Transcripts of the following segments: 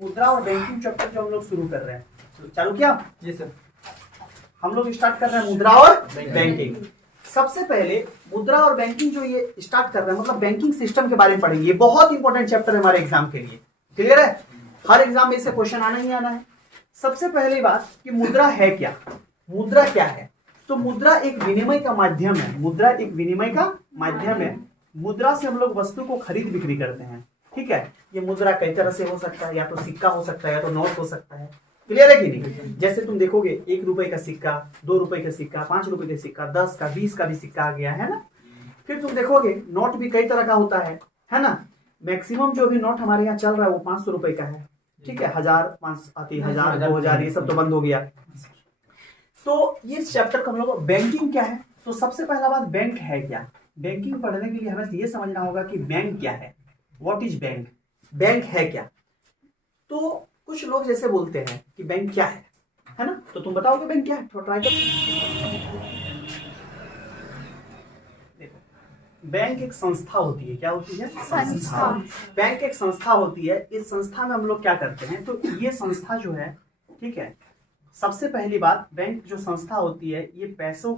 मुद्रा और banking chapter जो हम लोग शुरू कर रहे हैं, तो चालू किया जी सर। हम लोग स्टार्ट कर रहे हैं मुद्रा और बैंकिंग। सबसे पहले मुद्रा और बैंकिंग जो ये स्टार्ट कर रहे हैं, मतलब बैंकिंग सिस्टम के बारे में पढ़ेंगे। ये बहुत इंपॉर्टेंट चैप्टर है हमारे एग्जाम के लिए। क्लियर है? हर एग्जाम में इससे क्वेश्चन आना ही आना है। सबसे पहली बात कि मुद्रा है क्या, मुद्रा क्या है। तो मुद्रा एक विनिमय का माध्यम है। मुद्रा एक विनिमय का माध्यम है। मुद्रा से हम लोग वस्तु को खरीद बिक्री करते हैं। ठीक है, ये मुद्रा कई तरह से हो सकता है, या तो सिक्का हो सकता है, या तो नोट हो सकता है। क्लियर है कि नहीं? जैसे तुम देखोगे 1 रुपए का सिक्का, 2 रुपए का सिक्का, 5 रुपए का सिक्का, 10 का, 20 का भी सिक्का आ गया है ना। फिर तुम देखोगे नोट भी कई तरह का होता है ना। मैक्सिमम जो भी नोट हमारे यहाँ चल रहा है वो 500 रुपए का है। ठीक है, 1000, 1000, 2000 ये सब तो बंद हो गया। तो ये चैप्टर का हम लोग बैंकिंग क्या है। तो सबसे पहला बात, बैंक है क्या। बैंकिंग पढ़ने के लिए हमें ये समझना होगा कि बैंक क्या है। व्हाट इज बैंक, बैंक है क्या। तो कुछ लोग जैसे बोलते हैं कि बैंक क्या है ना। तो तुम बताओगे बैंक क्या है, थोड़ा ट्राई करो। देखो, बैंक एक संस्था होती है। क्या होती है? संस्था। बैंक एक संस्था होती है। इस संस्था में हम लोग क्या करते हैं, तो ये संस्था जो है, ठीक है, सबसे पहली बात, बैंक जो संस्था होती है ये पैसों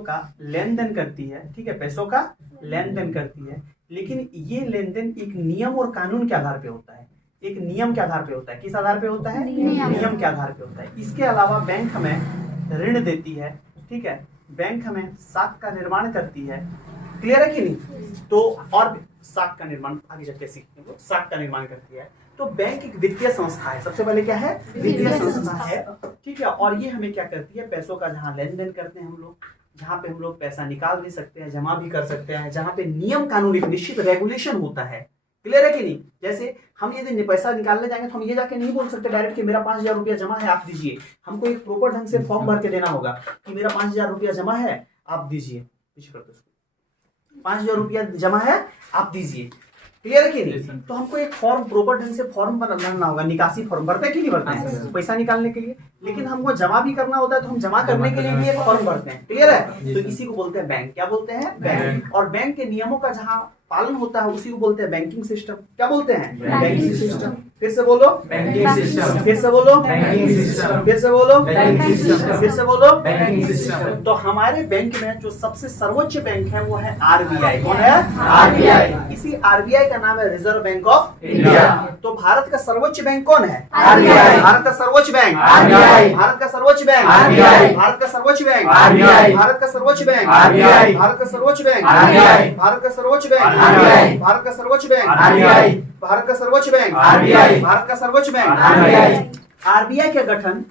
का लेन देन करती है। ठीक है, पैसों का लेन देन करती है। लेकिन ये लेन देन एक नियम और कानून के आधार पे होता है। एक नियम के आधार पे होता है। किस आधार पे होता है? नियम के आधार पे होता है। इसके अलावा बैंक हमें ऋण देती है। ठीक है, बैंक हमें साख का निर्माण करती है। क्लियर है कि नहीं? तो और साख का निर्माण आगे चल के सीखेंगे। साख का निर्माण करती है। तो बैंक एक वित्तीय संस्था है। सबसे पहले क्या है? वित्तीय संस्था है। ठीक है, और ये हमें क्या करती है, पैसों का जहाँ लेन देन करते हैं हम लोग, जहाँ पे हम लोग पैसा निकाल भी सकते हैं, जमा भी कर सकते हैं, जहाँ पे नियम कानून एक निश्चित रेगुलेशन होता है। क्लियर है कि नहीं? जैसे हम यदि पैसा निकालने जाएंगे तो हम ये जाके नहीं बोल सकते डायरेक्ट कि मेरा 5000 रुपया जमा है, आप दीजिए। हमको एक प्रॉपर ढंग से फॉर्म भर के देना होगा कि मेरा 5000 रुपया जमा है, आप दीजिए। 5000 रुपया जमा है, आप दीजिए। क्लियर है कि नहीं? तो हमको एक फॉर्म प्रॉपर ढंग से फॉर्म बनाना होगा। निकासी फॉर्म भरते हैं कि नहीं भरते हैं पैसा निकालने के लिए। लेकिन हमको जमा भी करना होता है, तो हम जमा करने के लिए भी एक फॉर्म भरते हैं। क्लियर है? तो इसी को बोलते हैं बैंक। क्या बोलते हैं? बैंक। और बैंक के नियमों का जहाँ पालन होता है उसी को बोलते हैं बैंकिंग सिस्टम। क्या बोलते हैं? Banking system. फिर से बोलो, बैंकिंग सिस्टम। फिर से बोलो, बैंकिंग सिस्टम। फिर से बोलो, बैंकिंग सिस्टम। फिर से बोलो, बैंकिंग सिस्टम। तो हमारे बैंक में जो सबसे सर्वोच्च बैंक है वो है आरबीआई। कौन है? आरबीआई। इसी आरबीआई का नाम है रिजर्व बैंक ऑफ इंडिया। तो भारत का सर्वोच्च बैंक कौन है? आरबीआई। भारत का सर्वोच्च बैंक आरबीआई। भारत का सर्वोच्च बैंक आरबीआई। भारत का सर्वोच्च बैंक आरबीआई। भारत का सर्वोच्च बैंक आरबीआई। भारत का सर्वोच्च बैंक आरबीआई। भारत का सर्वोच्च बैंक आरबीआई। भारत का सर्वोच्च बैंक आरबीआई। भारत का सर्वोच्च बैंक आरबीआई। भारत का सर्वोच्च बैंक आरबीआई। आरबीआई का गठन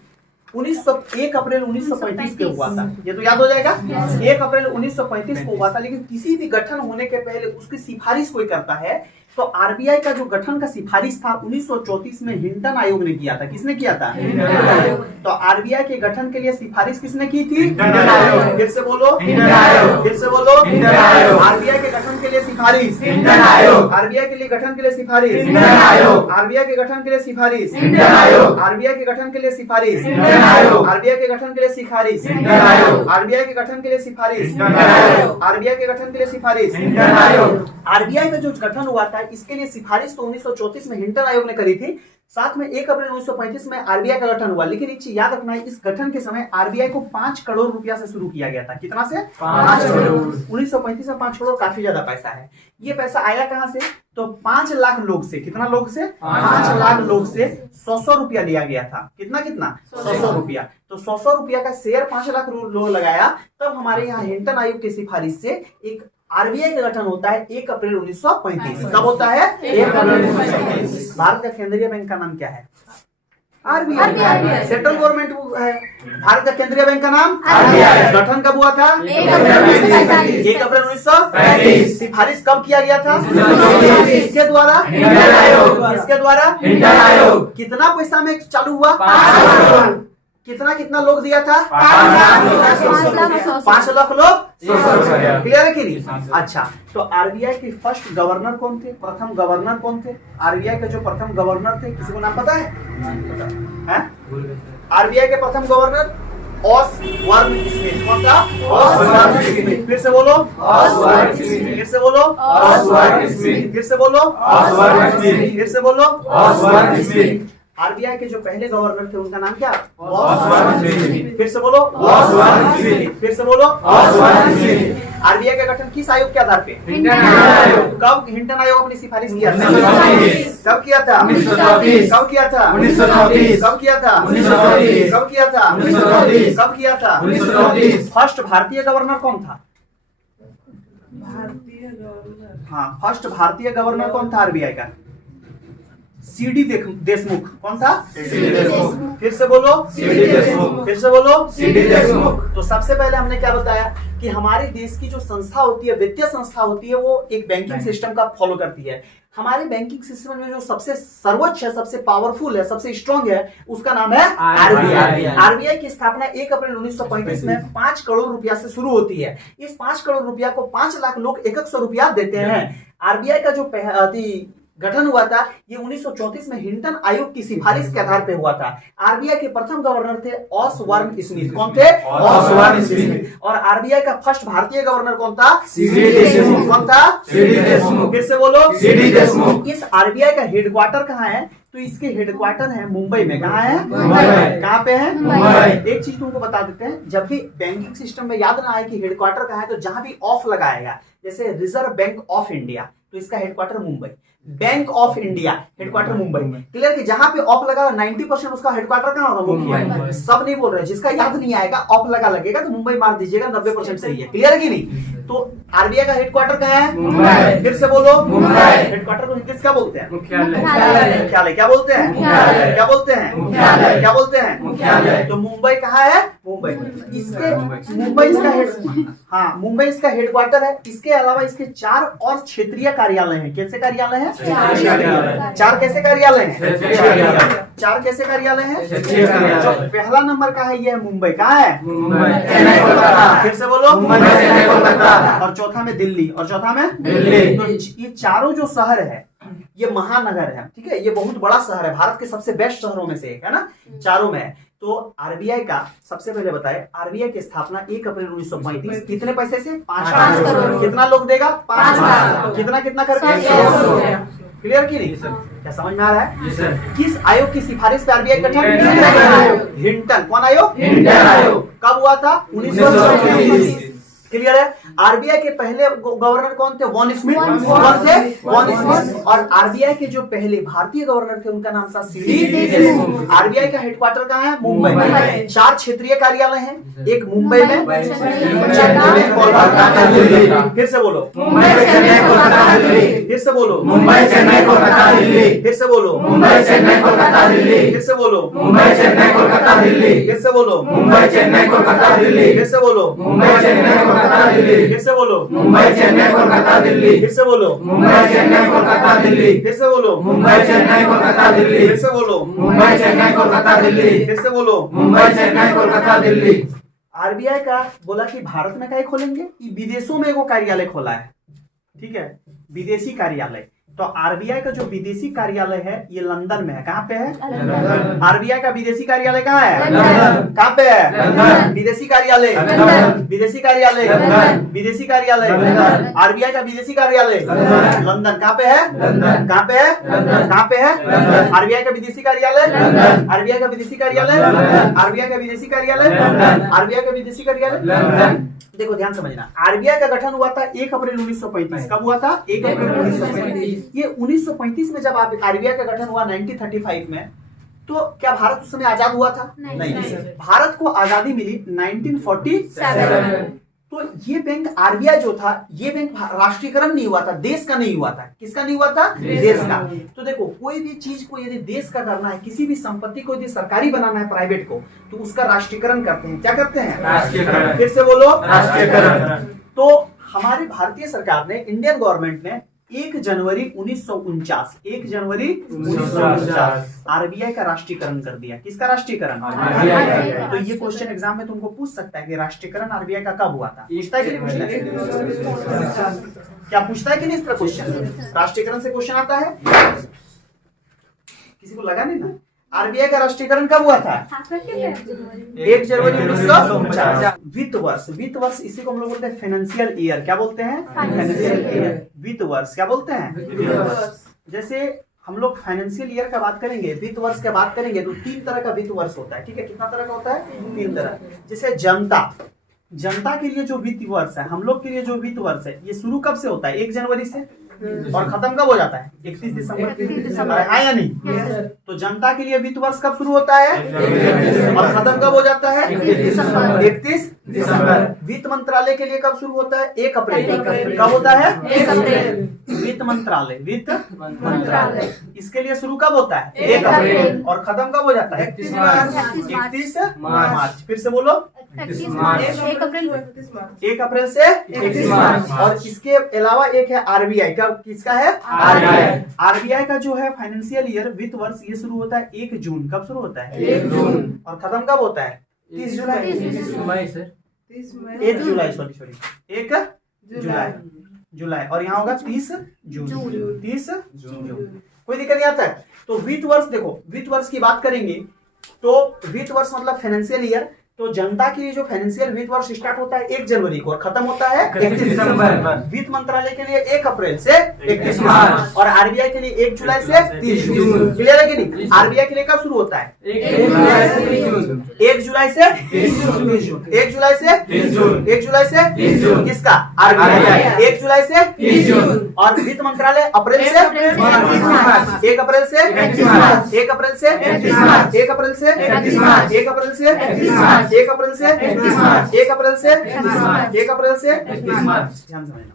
1 अप्रैल 1935 के हुआ था। ये तो याद हो जाएगा। 1 अप्रैल 1935 को हुआ था। लेकिन किसी भी गठन होने के पहले उसकी सिफारिश कोई करता है। तो आरबीआई का जो गठन का सिफारिश था 1934 में हिंटन आयोग ने किया था। किसने किया था? तो आरबीआई के गठन के लिए सिफारिश किसने की थी? फिर से बोलो, फिर से बोलो, आरबीआई के गठन के लिए सिफारिश। आरबीआई के लिए गठन के लिए सिफारिश। आरबीआई के गठन के लिए सिफारिश। आरबीआई के गठन के लिए सिफारिश। आरबीआई के गठन के लिए सिफारिश। आरबीआई के गठन के लिए सिफारिश। आरबीआई के गठन के लिए सिफारिश। आरबीआई का जो गठन हुआ था इसके लिए सिफारिश तो 1934 में हिंटन आयोग ने करी थी। साथ में 1 अप्रैल 1935 में आरबीआई का गठन हुआ। लेकिन एक चीज याद रखना है, इस गठन के समय आरबीआई को 5 करोड़ रुपया से शुरू किया गया था। कितना से? 5 करोड़। 1935 में 5 करोड़ काफी ज्यादा पैसा है। ये पैसा आया कहां से? तो 5 लाख लोग से। कितना लोग से? 5 लाख लोग से 100 रुपया लिया गया था। कितना कितना? 100 रुपया। तो 100 रुपया का शेयर 5 लाख लोग लगाया। तब हमारे यहाँ हिंटन आयोग की सिफारिश से एक आरबीआई का गठन होता है 1 अप्रैल 1935। कब होता है? 1 अप्रैल 1935। भारत का केंद्रीय बैंक का नाम क्या है? आरबीआई। सेंट्रल गवर्नमेंट है। भारत का केंद्रीय बैंक का नाम आरबीआई। गठन कब हुआ था? 1 अप्रैल 1935। सिफारिश कब किया गया था? इसके द्वारा। इसके द्वारा। कितना पैसा में चालू हुआ? 5 करोड़। कितना लोग दिया था? 5 लाख लोग। क्लियर है कि नहीं? अच्छा, तो आरबीआई के फर्स्ट गवर्नर कौन थे? प्रथम गवर्नर कौन थे? आरबीआई के जो प्रथम गवर्नर थे, किसी को नाम पता है? आरबीआई के प्रथम गवर्नर ऑसबर्न स्मिथ। कौन था? Osborne Smith. फिर से बोलो ऑसबर्न स्मिथ। फिर से बोलो ऑसबर्न स्मिथ। फिर से बोलो ऑसबर्न स्मिथ। फिर से बोलो ऑसबर्न स्मिथ। आरबीआई के जो पहले गवर्नर थे उनका नाम क्या? Osborne Smith. फिर से बोलो ऑसबर्न स्मिथ। फिर से बोलो ऑसबर्न स्मिथ। आरबीआई का गठन किस आयोग के आधार पे? हिंटन आयोग। कब हिंटन आयोग अपनी सिफारिश किया था? 1934। कब किया था? 1934। कब किया था? 1934। कब किया था? 1934। कब किया था? 1934। कब किया था? 1934। फर्स्ट भारतीय गवर्नर कौन था? हाँ, फर्स्ट भारतीय गवर्नर कौन था आरबीआई का? सीडी देशमुख। कौन था? सीडी देशमुख। फिर से बोलो सीडी देशमुख। फिर से बोलो सीडी देशमुख। तो सबसे पहले हमने क्या बताया कि हमारे देश की जो संस्था होती है, वित्तीय संस्था होती है, वो एक बैंकिंग सिस्टम का फॉलो करती है। हमारे बैंकिंग सिस्टम में जो सबसे सर्वोच्च है, सबसे पावरफुल है, सबसे स्ट्रांग है, उसका नाम है आरबीआई। आरबीआई की स्थापना 1 अप्रैल 1935 में 5 करोड़ रुपया से शुरू होती है। इस 5 करोड़ रुपया को 5 लाख लोग 100 रुपया देते हैं। आरबीआई का जो गठन हुआ था ये 1934 में हिंटन आयोग की सिफारिश के आधार पर हुआ था। आरबीआई के प्रथम गवर्नर थे ऑसबर्न स्मिथ। कौन थे? Osborne Smith. और आरबीआई का फर्स्ट भारतीय गवर्नर कौन था? सीडी देशमुख। कौन था? सीडी देशमुख। फिर से बोलो सीडी देशमुख। इस आरबीआई का हेडक्वार्टर कहाँ है? तो इसके हेडक्वार्टर है मुंबई में। कहाँ है? मुंबई। कहाँ पे है? मुंबई। एक चीज तुमको बता देते हैं, जब भी बैंकिंग सिस्टम में याद ना आए कि हेडक्वार्टर कहाँ है, तो जहां भी ऑफ लगाएगा, जैसे रिजर्व बैंक ऑफ इंडिया, तो इसका headquarter Mumbai. Bank of India headquarter Mumbai. Clear कि जहां पे ऑफ लगा 90% उसका हेडक्वार्टर कहाँ होगा? मुंबई। सब नहीं बोल रहे, जिसका याद नहीं आएगा ऑफ लगेगा तो मुंबई मार दीजिएगा, 90% सही है। क्लियर है कि नहीं? तो आरबीआई का हेडक्वार्टर कहाँ है? मुंबई। फिर से बोलो मुंबई। हेडक्वार्टर को हिंदी से क्या बोलते हैं? मुख्यालय। मुख्यालय क्या बोलते हैं? मुख्यालय। क्या बोलते हैं? मुख्यालय। क्या बोलते हैं? मुख्यालय। तो मुंबई कहाँ है? मुंबई। इसके मुंबई इसका मुंबई इसका हेडक्वार्टर है। इसके अलावा इसके 4 और क्षेत्रीय कार्यालय हैं। कैसे कार्यालय हैं? 4 कैसे कार्यालय हैं? 4 कैसे कार्यालय हैं? जो पहला नंबर का है ये है मुंबई। कहाँ है? मुंबई। चेन्नई कोलकाता। फिर से बोलो मुंबई, चेन्नई, कोलकाता। और चौथा में दिल्ली। और चौथा में दिल्ली। तो ये चारों जो शहर है ये महानगर है। ठीक है, ये बहुत बड़ा शहर है, भारत के सबसे बेस्ट शहरों में से एक है ना, चारों में। तो आरबीआई का सबसे पहले बताए, आरबीआई की स्थापना 1 अप्रैल 1935 कितने पैसे से? 5 करोड़। कितना लोग देगा? 5 लाख। कितना कितना करके? क्लियर की नहीं? क्या समझ में आ रहा है? सर। किस आयोग की सिफारिश पे आरबीआई गठन? हिंटन। कौन आयोग? हिंटन आयोग। कब हुआ था? 1934। क्लियर है? आरबीआई के पहले गवर्नर कौन थे? Vaughan Smith. कौन थे? Vaughan Smith. और आरबीआई के जो पहले भारतीय गवर्नर थे उनका नाम था सीडी देशमुख। आरबीआई का हेडक्वार्टर कहाँ है? मुंबई। 4 क्षेत्रीय कार्यालय हैं, एक मुंबई में, चेन्नई, कोलकाता, दिल्ली। फिर से बोलो मुंबई, चेन्नई, कोलकाता, दिल्ली। फिर से बोलो मुंबई, चेन्नई, कोलकाता, दिल्ली। फिर से बोलो मुंबई, चेन्नई, कोलकाता, दिल्ली। फिर से बोलो मुंबई, चेन्नई, कोलकाता, दिल्ली। फिर से बोलो मुंबई, चेन्नई, कोलकाता, दिल्ली। फिर से बोलो मुंबई, चेन्नई, कोलकाता, दिल्ली। फिर से बोलो मुंबई, चेन्नई, कोलकाता, दिल्ली। फिर से बोलो मुंबई, चेन्नई, कोलकाता, दिल्ली। फिर से बोलो मुंबई, चेन्नई, कोलकाता, दिल्ली। फिर से बोलो मुंबई, चेन्नई, कोलकाता, दिल्ली। फिर से बोलो मुंबई, चेन्नई, कोलकाता, दिल्ली। आरबीआई का बोला कि भारत में क्या खोलेंगे, विदेशों में एगो कार्यालय खोला है। ठीक है, विदेशी कार्यालय। तो आरबीआई का जो विदेशी कार्यालय है ये लंदन में है। कहाँ पे है? आरबीआई का विदेशी कार्यालय कहाँ है? कहाँ पे है? विदेशी कार्यालय, विदेशी कार्यालय, विदेशी कार्यालय। आरबीआई का विदेशी कार्यालय लंदन। कहाँ पे है? कहाँ पे है? कहाँ पे है? आरबीआई का विदेशी कार्यालय, आरबीआई का विदेशी कार्यालय, आरबीआई का विदेशी कार्यालय, आरबीआई का विदेशी कार्यालय। देखो ध्यान समझना, आरबीआई का गठन हुआ था 1 अप्रैल 1935। कब हुआ था? 1 अप्रैल 1935। ये 1935 में जब आरबीआई का गठन हुआ 1935 में, तो क्या भारत उस समय आजाद हुआ था? नहीं। भारत को आजादी मिली 1947। तो ये बैंक आरबीआई जो था, ये बैंक राष्ट्रीयकरण नहीं हुआ था, देश का नहीं हुआ था। किसका नहीं हुआ था? देश का। तो देखो कोई भी चीज को यदि देश का करना है, किसी भी संपत्ति को यदि सरकारी बनाना है, प्राइवेट को, तो उसका राष्ट्रीयकरण करते हैं। क्या करते हैं? राष्ट्रीयकरण। फिर से बोलो राष्ट्रीयकरण। तो हमारी भारतीय सरकार ने, इंडियन गवर्नमेंट ने 1 जनवरी 1949 1 जनवरी 1949 आरबीआई का राष्ट्रीयकरण कर दिया। किसका राष्ट्रीयकरण? तो ये क्वेश्चन एग्जाम में तुमको पूछ सकता है कि राष्ट्रीयकरण आरबीआई का कब हुआ था? पूछता है कि नहीं पूछता? क्या पूछता है कि नहीं इस पर क्वेश्चन? राष्ट्रीयकरण से क्वेश्चन आता है? किसी को लगा नहीं ना? आरबीआई का राष्ट्रीयकरण कब हुआ था? 1 जनवरी 1949। वित्त वर्ष इसी को हम लोग बोलते हैं फाइनेंशियल ईयर। क्या बोलते हैं? Financial year. वित्त वर्ष क्या बोलते हैं? जैसे हम लोग फाइनेंशियल ईयर का बात करेंगे, वित्त वर्ष का बात करेंगे तो 3 तरह का वित्त वर्ष होता है। ठीक है, कितना तरह का होता है? 3 तरह। जैसे जनता के लिए जो वित्त वर्ष है, हम लोग के लिए जो वित्त वर्ष है, ये शुरू कब से होता है? 1 जनवरी से, और खत्म कब हो जाता है? 31 दिसंबर। है या नहीं? तो जनता के लिए वित्त वर्ष कब शुरू होता है और खत्म कब हो जाता है? 31 दिसंबर। वित्त मंत्रालय के लिए कब शुरू होता है? 1 अप्रैल। कब होता है? 1 अप्रैल। वित्त मंत्रालय इसके लिए शुरू कब होता है? 1 अप्रैल। और खत्म कब हो जाता है? 31 मार्च। फिर से बोलो, 1 अप्रैल से 31 मार्च। और इसके अलावा एक है आरबीआई का। किसका है? आरबीआई का जो है फाइनेंशियल ईयर वित्त वर्ष, ये शुरू होता है 1 जून। कब शुरू होता है? 1 जून। और खत्म कब होता है? 30 जुलाई। 1 जुलाई, सॉरी 1 जुलाई। और यहाँ होगा 30 जून। 30 जून। कोई दिक्कत नहीं आता है? तो वित्त वर्ष देखो, वित्त वर्ष की बात करेंगे तो वित्त वर्ष मतलब फाइनेंशियल ईयर। तो जनता के लिए जो फाइनेंशियल वित्त वर्ष स्टार्ट होता है 1 जनवरी को और खत्म होता है 31 दिसंबर। वित्त मंत्रालय के लिए 1 अप्रैल से 31 मार्च। और आरबीआई के लिए 1 जुलाई से 30 जून। क्लियर है कि नहीं? आरबीआई के लिए कब शुरू होता है? 1 जुलाई से 30 जून। 1 जुलाई से 30 जून। किसका? आरबीआई। 1 जुलाई से 30 जून। और वित्त मंत्रालय अप्रैल से 1 अप्रैल से 1 अप्रैल से 1 अप्रैल से 1 अप्रैल से 1 अप्रैल से 1 अप्रैल से 1 अप्रैल से 31 मार्च। ध्यान समझना,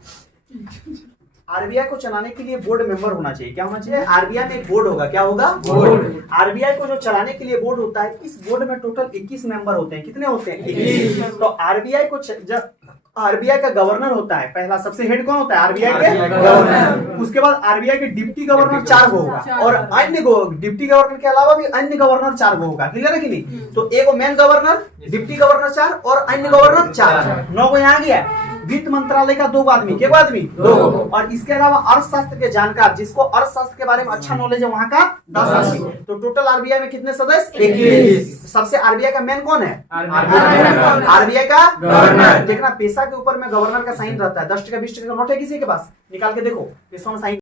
आरबीआई को चलाने के लिए बोर्ड मेंबर होना चाहिए। क्या होना चाहिए? आरबीआई में एक बोर्ड होगा। क्या होगा? बोर्ड। आरबीआई को जो चलाने के लिए बोर्ड होता है, इस बोर्ड में टोटल 21 मेंबर होते हैं। कितने होते हैं? 21। तो आरबीआई को जब आरबीआई का गवर्नर होता है, पहला सबसे हेड कौन होता है? आरबीआई के गवर्नर। उसके बाद आरबीआई के डिप्टी गवर्नर 4 होगा और अन्य डिप्टी गवर्नर के अलावा भी अन्य गवर्नर 4 होगा। क्लियर है कि नहीं? तो एक मेन गवर्नर, डिप्टी गवर्नर 4 और अन्य गवर्नर 4, 9 को यहाँ गया। वित्त मंत्रालय का 2 आदमी, क्या आदमी? 2। और इसके अलावा अर्थशास्त्र के जानकार, जिसको अर्थशास्त्र के बारे में अच्छा नॉलेज है, वहाँ का 10 आदमी। तो टोटल आरबीआई में कितने सदस्य? 21। सबसे आरबीआई का मेन कौन है? आरबीआई का गवर्नर। देखना, पैसा के ऊपर में गवर्नर का साइन रहता है। 10 टका 20 टका का नोट है किसी के पास? निकाल के देखो, पैसों में साइन